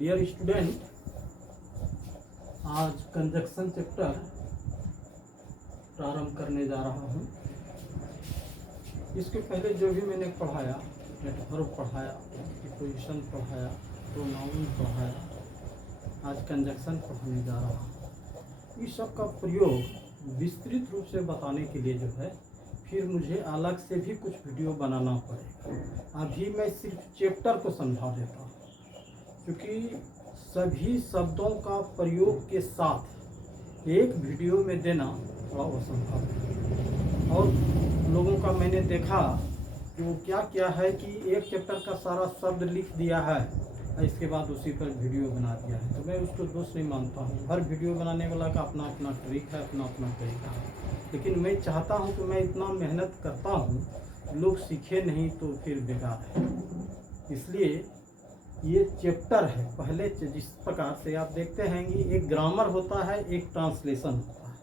Dear student, आज conjunction chapter प्रारंभ करने जा रहा हूँ। इसके पहले जो भी मैंने पढ़ाया, एडवर्ब पढ़ाया, प्रीपोजिशन पढ़ाया, प्रोनाउन पढ़ाया, आज कंजक्शन पढ़ाने जा रहा हूँ। इस सब का प्रयोग विस्तृत रूप से बताने के लिए जो है फिर मुझे अलग से भी कुछ वीडियो बनाना पड़ेगा। अभी मैं सिर्फ चैप्टर को समझा देता हूँ, क्योंकि सभी शब्दों का प्रयोग के साथ एक वीडियो में देना थोड़ा असंभव है। और लोगों का मैंने देखा कि वो क्या क्या है कि एक चैप्टर का सारा शब्द लिख दिया है और इसके बाद उसी पर वीडियो बना दिया है। तो मैं उसको दोष नहीं मानता हूँ। हर वीडियो बनाने वाला का अपना अपना ट्रिक है, अपना अपना तरीका है। लेकिन मैं चाहता हूँ कि मैं इतना मेहनत करता हूँ, लोग सीखे नहीं तो फिर बेकार है। इसलिए ये चैप्टर है। पहले जिस प्रकार से आप देखते हैं कि एक ग्रामर होता है, एक ट्रांसलेशन होता है,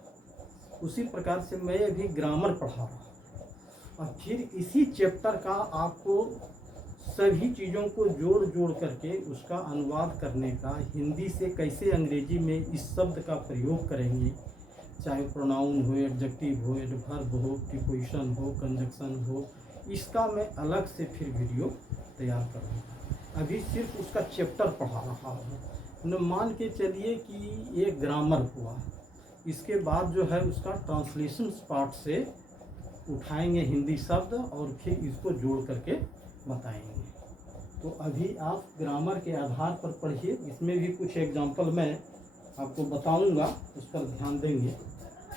उसी प्रकार से मैं अभी ग्रामर पढ़ा रहा हूँ। और फिर इसी चैप्टर का आपको सभी चीज़ों को जोड़ जोड़ करके उसका अनुवाद करने का, हिंदी से कैसे अंग्रेजी में इस शब्द का प्रयोग करेंगे, चाहे प्रोनाउन हो, एडजेक्टिव हो, एडवर्ब हो, प्रीपोजिशन हो, कंजक्शन हो, इसका मैं अलग से फिर वीडियो तैयार करूँगा। अभी सिर्फ उसका चैप्टर पढ़ा रहा हूँ। न मान के चलिए कि ये ग्रामर हुआ, इसके बाद जो है उसका ट्रांसलेशन पार्ट से उठाएंगे हिंदी शब्द और फिर इसको जोड़ करके बताएंगे। तो अभी आप ग्रामर के आधार पर पढ़िए। इसमें भी कुछ एग्जाम्पल मैं आपको बताऊंगा, उस पर ध्यान देंगे।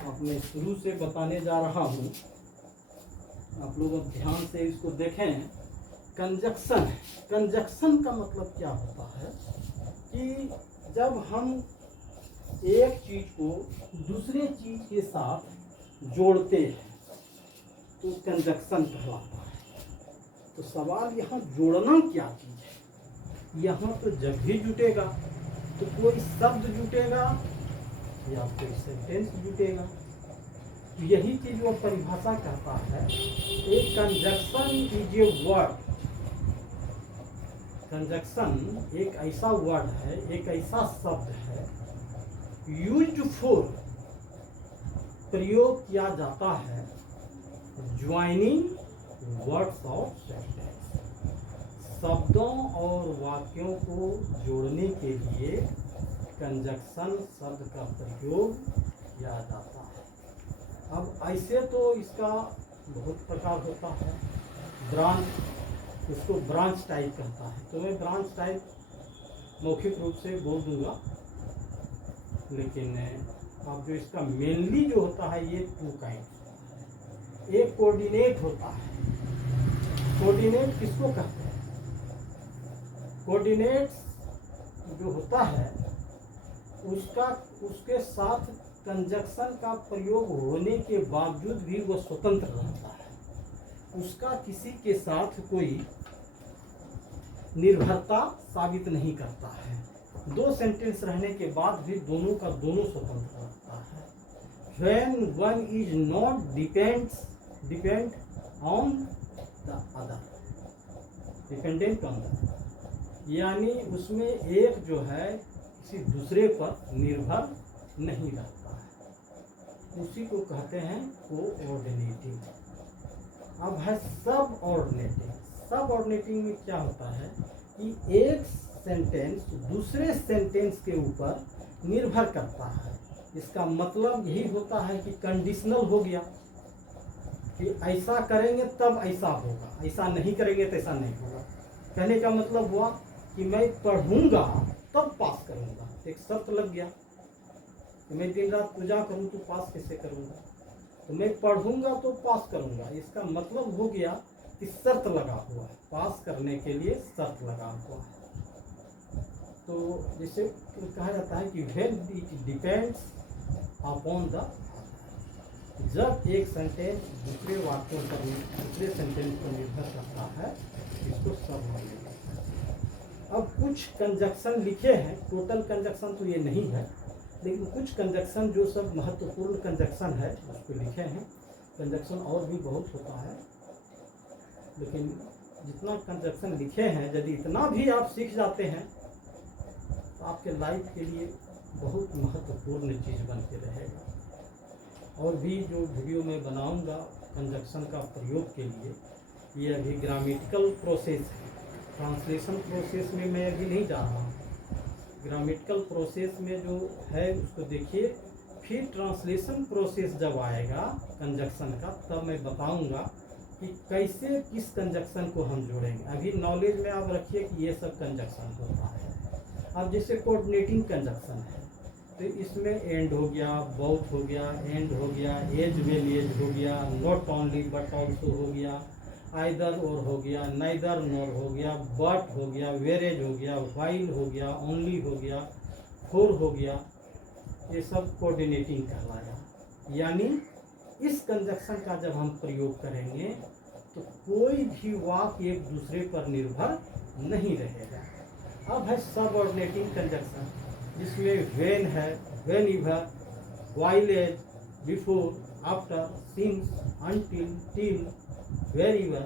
अब मैं शुरू से बताने जा रहा हूँ, आप लोग अब ध्यान से इसको देखें। कंजक्शन, कंजक्शन का मतलब क्या होता है कि जब हम एक चीज को दूसरे चीज के साथ जोड़ते हैं तो कंजक्शन कहलाता है। तो सवाल यहाँ जोड़ना क्या चीज है? यहाँ तो जब भी जुटेगा तो कोई शब्द जुटेगा या कोई सेंटेंस जुटेगा। यही चीज वो परिभाषा कहता है। एक conjunction is a word. Conjunction एक ऐसा वर्ड है, एक ऐसा शब्द है, यूज्ड फॉर, प्रयोग किया जाता है, ज्वाइनिंग वर्ड्स ऑफ सेंटेंस, शब्दों और वाक्यों को जोड़ने के लिए कंजक्शन शब्द का प्रयोग किया जाता है। अब ऐसे तो इसका बहुत प्रकार होता है। ब्रांच, इसको ब्रांच टाइप कहता है। तो मैं ब्रांच टाइप मौखिक रूप से बोल दूंगा, लेकिन अब जो इसका मेनली जो होता है ये टू काइंड। एक कोऑर्डिनेट होता है। कोऑर्डिनेट किसको कहते हैं? कोऑर्डिनेट जो होता है उसके साथ कंजक्शन का प्रयोग होने के बावजूद भी वो स्वतंत्र रहता है। उसका किसी के साथ कोई निर्भरता साबित नहीं करता है। दो सेंटेंस रहने के बाद भी दोनों का दोनों स्वतंत्र रहता है। When one is not depend on the other, dependent on the, यानी उसमें एक जो है किसी दूसरे पर निर्भर नहीं रहता है, उसी को कहते हैं कोऑर्डिनेटिंग। अब है सब ऑर्डिनेटिंग। सब ऑर्डिनेटिंग में क्या होता है कि एक सेंटेंस दूसरे सेंटेंस के ऊपर निर्भर करता है। इसका मतलब यही होता है कि कंडीशनल हो गया कि ऐसा करेंगे तब ऐसा होगा, ऐसा नहीं करेंगे तो ऐसा नहीं होगा। कहने का मतलब हुआ कि मैं पढ़ूंगा तब पास करूंगा। एक शर्त लग गया कि मैं दिन रात पूजा करूं तो पास कैसे करूंगा? तो मैं पढ़ूंगा तो पास करूंगा। इसका मतलब हो गया कि शर्त लगा हुआ है, पास करने के लिए शर्त लगा हुआ है। तो जिसे कहा जाता है कि when it depends upon the, जब एक सेंटेंस दूसरे वाक्यों पर, दूसरे सेंटेंस पर निर्भर करता है, इसको सब माना जाता है। अब कुछ कंजक्शन लिखे हैं, टोटल कंजक्शन तो ये नहीं है, लेकिन कुछ कंजक्शन जो सब महत्वपूर्ण कंजक्शन है उसको लिखे हैं। कंजक्शन और भी बहुत होता है, लेकिन जितना कंजक्शन लिखे हैं, यदि इतना भी आप सीख जाते हैं आपके लाइफ के लिए बहुत महत्वपूर्ण चीज़ बन के रहेगा। और भी जो वीडियो मैं बनाऊंगा कंजक्शन का प्रयोग के लिए, ये अभी ग्रामेटिकल प्रोसेस है, ट्रांसलेशन प्रोसेस में मैं अभी नहीं जा रहा हूँ। ग्रामेटिकल प्रोसेस में जो है उसको देखिए, फिर ट्रांसलेशन प्रोसेस जब आएगा कंजक्शन का, तब मैं बताऊंगा कि कैसे किस कंजक्शन को हम जोड़ेंगे। अभी नॉलेज में आप रखिए कि ये सब कंजक्शन होता है। अब जैसे कोऑर्डिनेटिंग कंजक्शन है, तो इसमें एंड हो गया, बोथ हो गया, एंड हो गया, एज वेल एज हो गया, नॉट ओनली बट ऑल्सो हो गया, आइदर और हो गया, नाइदर नॉर हो गया, बट हो गया, वेरेज हो गया, वाइल हो गया, ओनली हो गया, फोर हो गया, ये सब कोऑर्डिनेटिंग कहलाया। यानी इस कंजक्शन का जब हम प्रयोग करेंगे तो कोई भी वाक्य एक दूसरे पर निर्भर नहीं रहेगा। अब है सबऑर्डिनेटिंग कंजक्शन, जिसमें व्हेन है, whenever, while as, before, after, since, until, till, wherever,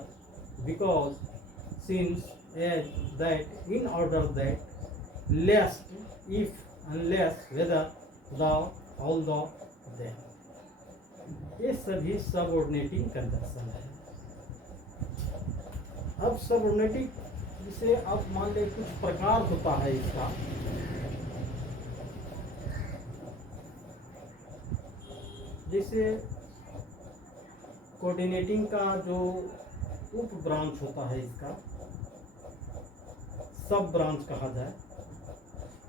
because, since, as, that, in order that, lest, if, unless, whether, thou, although, then, ये सभी सबऑर्डिनेटिंग कंजक्शन है। अब सबऑर्डिनेटिंग जिसे अब मान ले कुछ प्रकार होता है इसका, जैसे कोऑर्डिनेटिंग का जो उप ब्रांच होता है, इसका सब ब्रांच कहा जाए,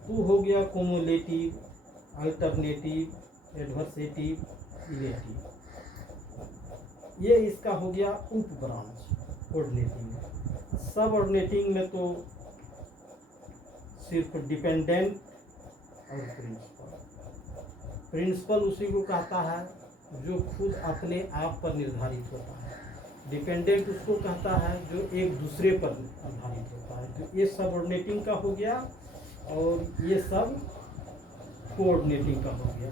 तो हो गया कोमुलेटिव, अल्टरनेटिव, एडवर्सेटिव, इलेटिव। ये इसका हो गया उप ब्रांच कोऑर्डिनेटिंग में। सब ऑर्डिनेटिंग में तो सिर्फ डिपेंडेंट और प्रिंसिपल। प्रिंसिपल उसी को कहता है जो खुद अपने आप पर निर्धारित होता है, डिपेंडेंट उसको कहता है जो एक दूसरे पर निर्धारित होता है। तो ये सब ऑर्डिनेटिंग का हो गया और ये सब कोऑर्डिनेटिंग का हो गया।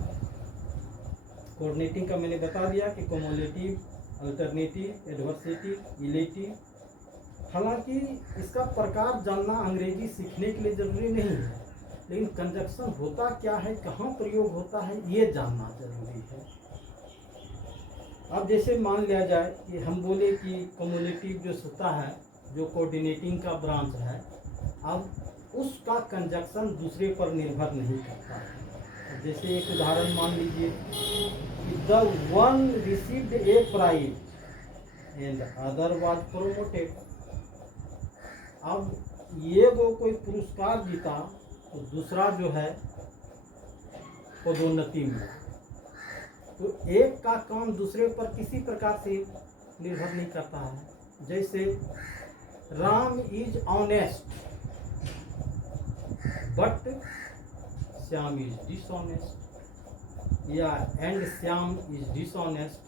कोऑर्डिनेटिंग का मैंने बता दिया कि कोमुलेटिव, अल्टरनेटिव, एडवर्सेटिव, इलेटिव। हालांकि इसका प्रकार जानना अंग्रेजी सीखने के लिए जरूरी नहीं है, लेकिन कंजक्शन होता क्या है, कहाँ प्रयोग होता है, ये जानना जरूरी है। अब जैसे मान लिया जाए कि हम बोले कि कोमुलेटिव जो होता है, जो कोऑर्डिनेटिंग का ब्रांच है, अब उसका कंजक्शन दूसरे पर निर्भर नहीं करता है। जैसे एक उदाहरण मान लीजिए, the one received a prize and other was promoted. अब ये वो कोई पुरस्कार जीता तो दूसरा जो है पदोन्नति मिला। तो एक का काम दूसरे पर किसी प्रकार से निर्भर नहीं करता है। जैसे Ram is honest but Shyam is dishonest, या एंड श्याम इज डिसऑनेस्ट।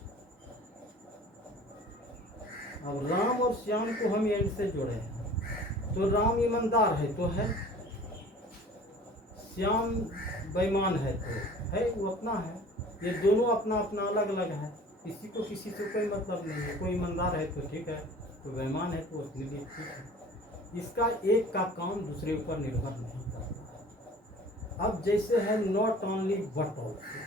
अब राम और श्याम को हम एंड से जोड़े हैं, तो राम ईमानदार है तो है, श्याम बेईमान है तो है, वो अपना है। ये दोनों अपना अपना अलग अलग है, किसी को किसी से कोई मतलब नहीं है। कोई ईमानदार है तो ठीक है, कोई बेईमान है तो अपने लिए ठीक है। इसका एक का काम दूसरे ऊपर निर्भर नहीं करता। अब जैसे है नॉट ओनली बट ऑल्सो,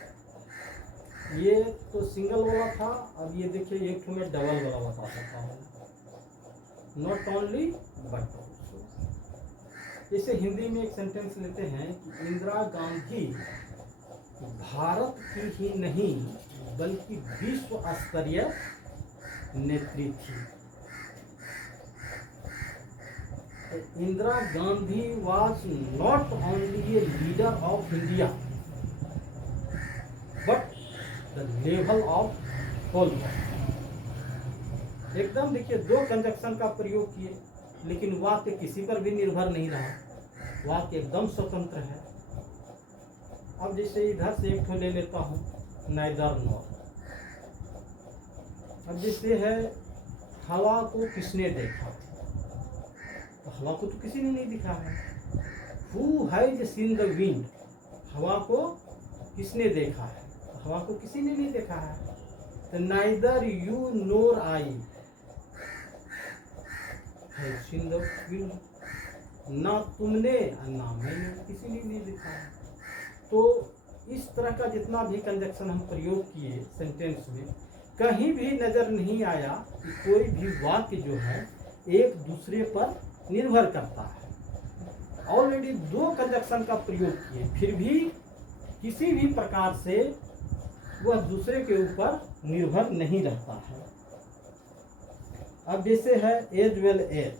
ये तो सिंगल वाला था। अब ये देखिए एक तो मैं डबल वाला बता सकता हूँ, नॉट ओनली बट ऑल्सो। जैसे हिंदी में एक सेंटेंस लेते हैं कि इंदिरा गांधी भारत की ही नहीं बल्कि विश्व स्तरीय नेत्री थी। तो Indira Gandhi was not only a leader of India but the level of whole. एकदम देखिए दो कंजक्शन का प्रयोग किए, लेकिन वाक्य किसी पर भी निर्भर नहीं रहा, वाक्य एकदम स्वतंत्र है। अब जैसे इधर से एक ठो ले लेता हूँ, नाइदर नॉर। अब जैसे है हवा को किसने देखा, तो हवा को तो किसी ने नहीं दिखा है। Who has seen the wind, हवा को किसने देखा है, तो हवा को किसी ने नहीं देखा है। तो neither you NOR I have seen the wind, ना तुमने और ना मैंने, किसी ने नहीं लिखा है। तो इस तरह का जितना भी कंजक्शन हम प्रयोग किए सेंटेंस में, कहीं भी नज़र नहीं आया कि कोई भी वाक्य जो है एक दूसरे पर निर्भर करता है। ऑलरेडी 2 कंजक्शन का प्रयोग किए, फिर भी किसी भी प्रकार से वह दूसरे के ऊपर निर्भर नहीं रहता है। अब जैसे है as well as,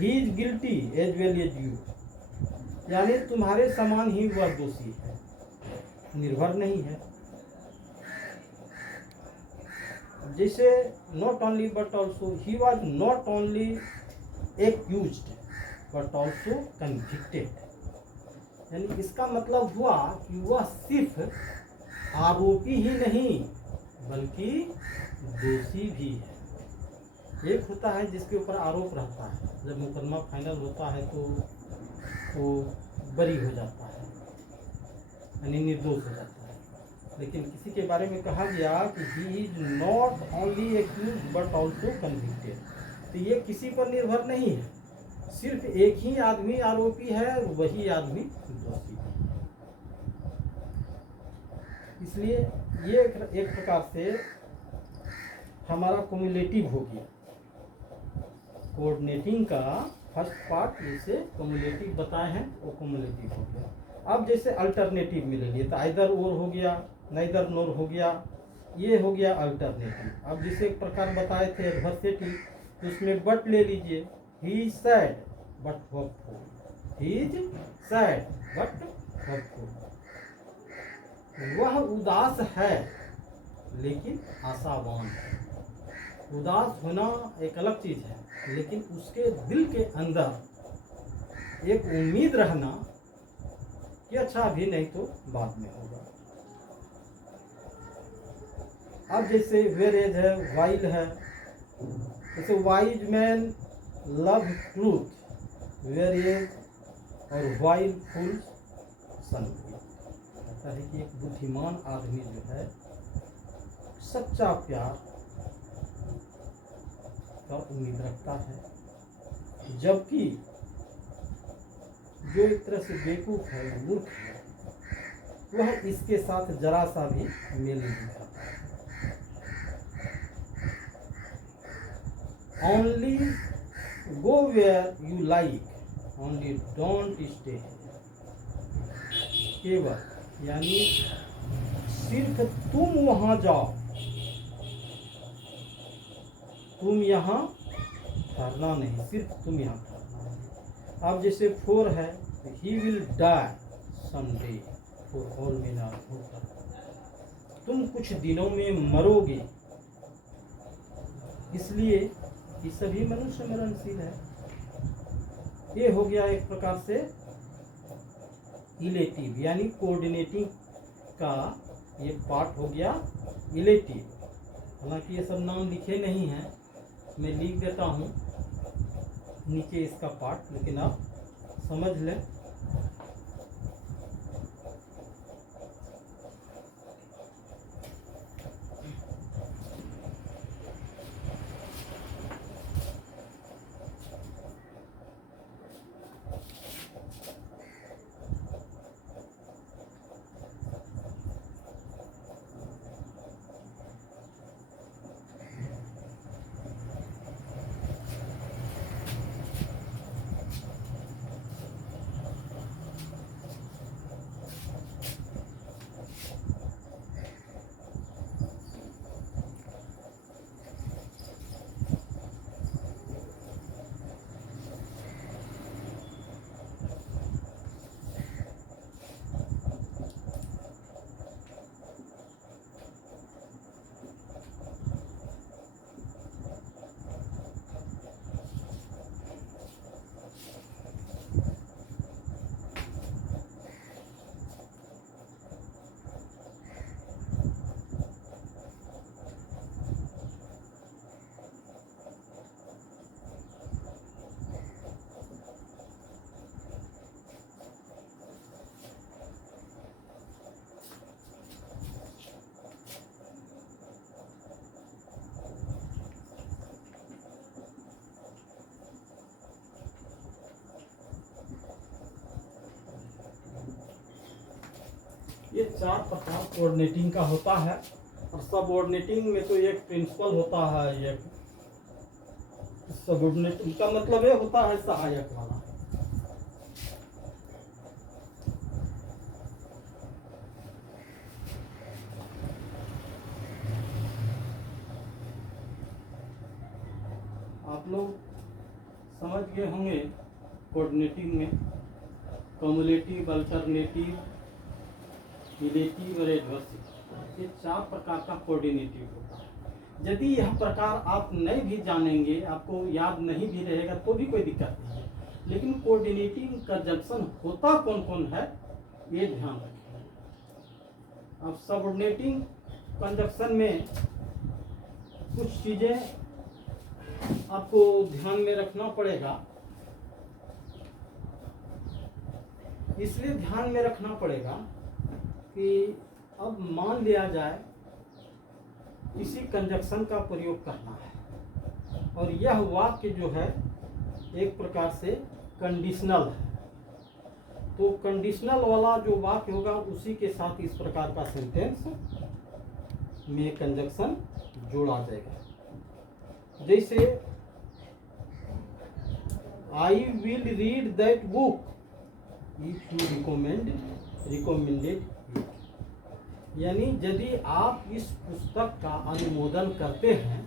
he is guilty as well as you, यानी तुम्हारे समान ही वह दोषी है, निर्भर नहीं है। जैसे not only but also, he was not only accused but also convicted, यानी इसका मतलब हुआ कि वह सिर्फ आरोपी ही नहीं बल्कि दोषी भी है। एक होता है जिसके ऊपर आरोप रहता है, जब मुकदमा फाइनल होता है तो वो बरी हो जाता है, यानी निर्दोष हो जाता है। लेकिन किसी के बारे में कहा गया कि he is not only accused but also convicted, तो ये किसी पर निर्भर नहीं है, सिर्फ एक ही आदमी आरोपी है, वही आदमी दोषी है। इसलिए ये एक प्रकार से हमारा क्युमुलेटिव हो गया। कोऑर्डिनेटिंग का फर्स्ट पार्ट जैसे क्युमुलेटिव बताए हैं वो क्युमुलेटिव हो गया। अब जैसे अल्टरनेटिव में ले लिए तो आइदर और हो गया, नाइदर नोर हो गया, ये हो गया अल्टरनेटिव। अब जैसे एक प्रकार बताए थे एडवर्सेटिव, तो उसमें बट ले लीजिए, he is sad but hopeful, he is sad but hopeful, वह उदास है लेकिन आशावान है। उदास होना एक अलग चीज है, लेकिन उसके दिल के अंदर एक उम्मीद रहना कि अच्छा अभी नहीं तो बाद में होगा। अब जैसे वेर एज है, वाइल है, जैसे wise man love truth, whereas और वाइल फूल सन, कहता है कि एक बुद्धिमान आदमी जो है सच्चा प्यार का उम्मीद रखता है, जबकि जो एक तरह से बेवकूफ है, मूर्ख है, वह इसके साथ जरा सा भी मेल नहीं खाता है। Only go where you like, only don't stay, केवल यानी सिर्फ तुम वहां जाओ, तुम यहाँ ठहरना नहीं, सिर्फ तुम यहाँ ठहरना नहीं। अब जैसे 4 है, he will die someday for all men are mortal, तुम कुछ दिनों में मरोगे, इसलिए कि सभी मनुष्य मरणशील है। ये हो गया एक प्रकार से इलेटिव, यानी कोऑर्डिनेटिंग का ये पार्ट हो गया इलेटिव। हालांकि ये सब नाम लिखे नहीं हैं, मैं लिख देता हूँ नीचे इसका पार्ट, लेकिन आप समझ लें। ये 4 प्रकार कोऑर्डिनेटिंग का होता है। और सबऑर्डिनेटिंग में तो एक प्रिंसिपल होता है, एक सबऑर्डिनेटिंग का मतलब ये होता है सहायक वाला। आप लोग समझ गए होंगे कोऑर्डिनेटिंग में कम्युलेटिव, अल्टरनेटिव, रिलेटिव और एडवर्सिव, ये 4 प्रकार का कोऑर्डिनेटिव होता है। यदि यह प्रकार आप नहीं भी जानेंगे, आपको याद नहीं भी रहेगा तो भी कोई दिक्कत नहीं है, लेकिन कोऑर्डिनेटिंग कंजंक्शन होता कौन कौन है ये ध्यान रखें। अब सबऑर्डिनेटिंग कंजंक्शन में कुछ चीज़ें आपको ध्यान में रखना पड़ेगा। इसलिए ध्यान में रखना पड़ेगा कि अब मान लिया जाए किसी कंजंक्शन का प्रयोग करना है और यह वाक्य जो है एक प्रकार से कंडीशनल है, तो कंडीशनल वाला जो वाक्य होगा उसी के साथ इस प्रकार का सेंटेंस में कंजंक्शन जोड़ा जाएगा। जैसे I will read that book if you recommended, यानी यदि आप इस पुस्तक का अनुमोदन करते हैं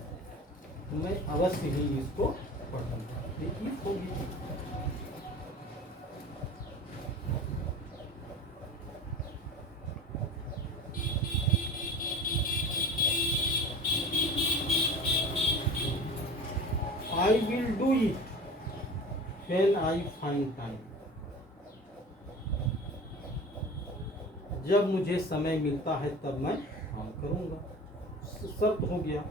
तो मैं अवश्य ही इसको पढ़ूंगा। इफ होगी I will do it when I find time, जब मुझे समय मिलता है तब मैं काम करूंगा। शर्त हो गया।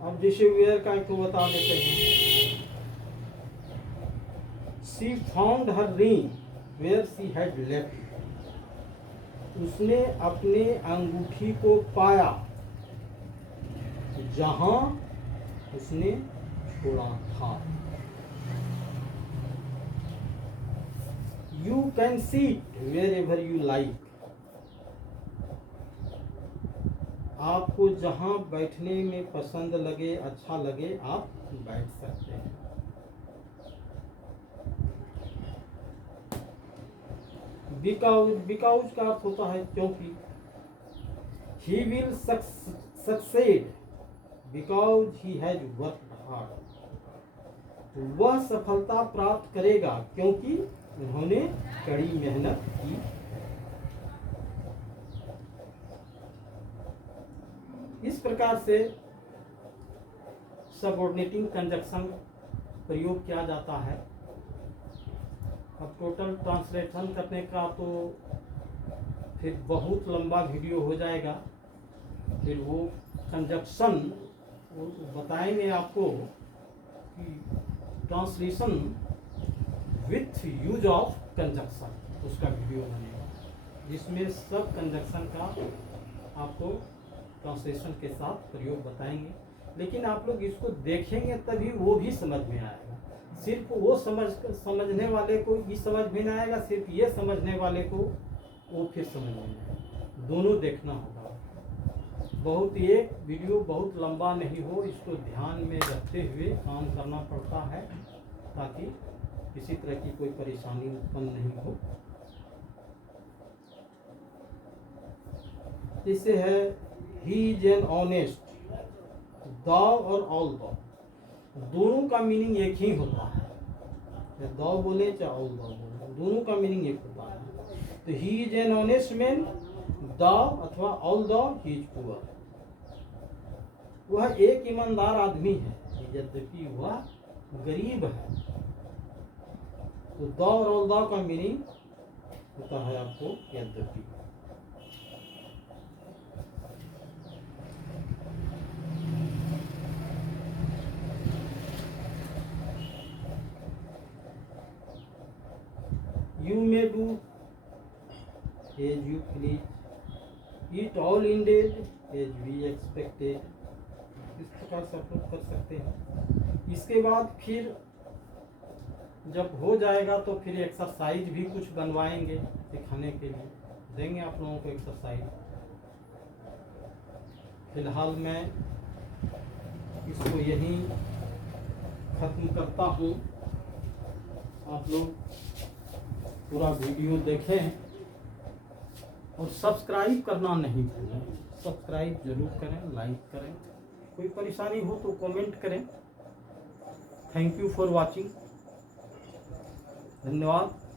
अब जैसे वेयर का एक बता देते हैं, she found her ring where she had left, उसने अपने अंगूठी को पाया जहां उसने छोड़ा था। You can seat wherever you like, आपको जहां बैठने में पसंद लगे, अच्छा लगे, आप बैठ सकते हैं। बिकॉज का अर्थ होता है क्योंकि। He will succeed because he has worked hard, वह सफलता प्राप्त करेगा क्योंकि उन्होंने कड़ी मेहनत की। इस प्रकार से सबऑर्डिनेटिंग कंजंक्शन प्रयोग किया जाता है। अब टोटल ट्रांसलेशन करने का तो फिर बहुत लंबा वीडियो हो जाएगा, फिर वो कंजंक्शन बताएंगे आपको कि translation with use of conjunction, उसका वीडियो बनेगा जिसमें सब कंजंक्शन का आपको ट्रांसलेशन के साथ प्रयोग बताएंगे। लेकिन आप लोग इसको देखेंगे तभी वो भी समझ में आएगा। सिर्फ वो समझने वाले को ये समझ में नहीं आएगा, सिर्फ ये समझने वाले को वो फिर समझ में आएगा। दोनों देखना होगा। बहुत एक वीडियो बहुत लंबा नहीं हो, इसको ध्यान में रखते हुए काम करना पड़ता है ताकि किसी तरह की कोई परेशानी उत्पन्न नहीं हो। जैसे है ही इज एन ऑनेस्ट, दाव और ऑल दाव, दोनों का मीनिंग एक ही होता है। चाहे दाव बोले चाहे ऑल दाव बोले, दोनों का मीनिंग एक होता है। तो he is an honest man, दाव अथवा ऑल दाव ही इज पुअर, वह एक ईमानदार आदमी है यद्यपि वह गरीब है। तो दाव और ऑल दाव का मीनिंग होता है आपको यद्यपि। You may do as you please, it all ended as we expected। इस प्रकार से अपलोड कर सकते हैं। इसके बाद फिर जब हो जाएगा तो फिर एक्सरसाइज भी कुछ बनवाएंगे सिखाने के लिए, देंगे आप लोगों को एक्सरसाइज। फिलहाल मैं इसको यहीं ख़त्म करता हूँ। आप लोग पूरा वीडियो देखें और सब्सक्राइब करना नहीं भूलें। सब्सक्राइब जरूर करें, लाइक करें। कोई परेशानी हो तो कमेंट करें। Thank you for watching. धन्यवाद।